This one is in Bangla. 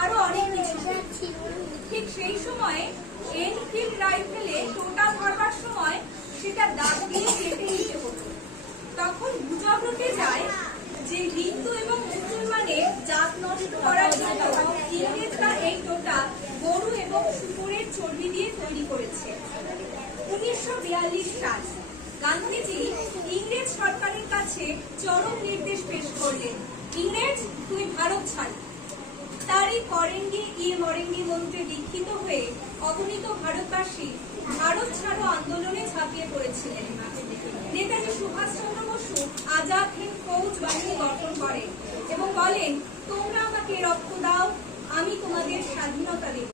আরো অনেক কিছু। ঠিক সেই সময়ে এনফিল্ড রাইফেলে টোটা ধরবার সময় সেটা দাঁত দিয়ে কেটে নিতে হতো। তখন গুজব রটে যায় যে হিন্দু এবং মুসলমানের জাত নষ্ট করার জন্য ইংরেজরা এই টোটা গরু এবং শুকুরের চর্বি দিয়ে তৈরি করেছে। 1942 সাল গান্ধীজি ইংরেজ সরকারের কাছে চরম নির্দেশ পেশ করলেন, ইংরেজ তুই ভারত ছাড়। তার এই করেঙ্গে ইয়ে মরেঙ্গে মন্ত্রে দীক্ষিত হয়ে অগণিত ভারতবাসী ভারত ছাড়ো আন্দোলনে ঝাঁপিয়ে পড়েছিলেন। নেতাজি সুভাষচন্দ্র বসু আজাদ